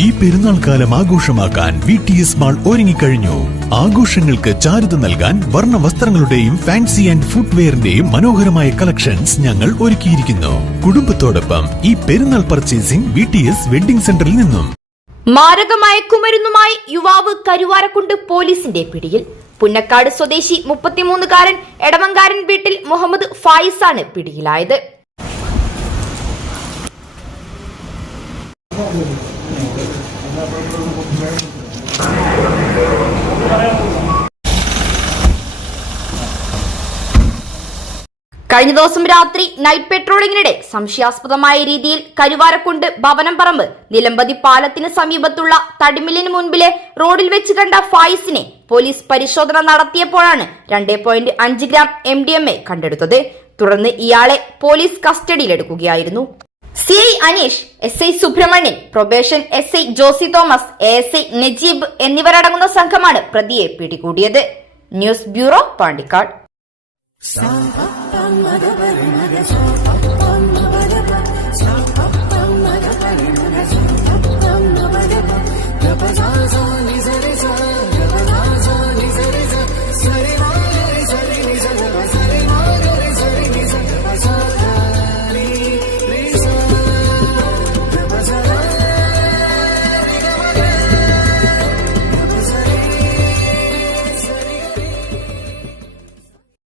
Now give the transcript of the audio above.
ഈ പെരുന്നാൾ കാലം ആഘോഷമാക്കാൻ VTS മാൾ ഒരുങ്ങിക്കഴിഞ്ഞു. ആഘോഷങ്ങൾക്ക് ചാരുത നൽകാൻ വർണ്ണ വസ്ത്രങ്ങളുടെയും ഫാൻസി ആൻഡ് ഫുട്വെയറിന്റെയും മനോഹരമായ കളക്ഷൻസ് ഞങ്ങൾ ഒരുക്കിയിരിക്കുന്നു. കുടുംബത്തോടൊപ്പം ഈ പെരുന്നാൾ പർച്ചേസിംഗ് VTS വെഡിംഗ് സെന്ററിൽ നിന്നും. മാരകമായ മയക്കുമരുന്നുമായി യുവാവ് കരുവാരക്കുണ്ട് പോലീസിന്റെ പിടിയിൽ. പുന്നക്കാട് സ്വദേശി 33-കാരൻ എടവങ്കാരൻ വീട്ടിൽ മുഹമ്മദ് ഫായിസാണ് പിടിയിലായത്. കഴിഞ്ഞ ദിവസം രാത്രി നൈറ്റ് പെട്രോളിംഗിനിടെ സംശയാസ്പദമായ രീതിയിൽ കരുവാരക്കുണ്ട് ഭവനംപറമ്പ് നിലമ്പതി പാലത്തിന് സമീപത്തുള്ള തടിമില്ലിന് മുൻപിലെ റോഡിൽ വെച്ച് കണ്ട ഫായിസിനെ പോലീസ് പരിശോധന നടത്തിയപ്പോഴാണ് 2.5 ഗ്രാം MDMA കണ്ടെടുത്തത്. തുടർന്ന് ഇയാളെ പോലീസ് കസ്റ്റഡിയിലെടുക്കുകയായിരുന്നു. CI Aneesh, SI Subramanian, probation SI Josy Thomas, ASI Najeeb എന്നിവരടങ്ങുന്ന സംഘമാണ് പ്രതിയെ പിടികൂടിയത്. News bureau, Pandikkad.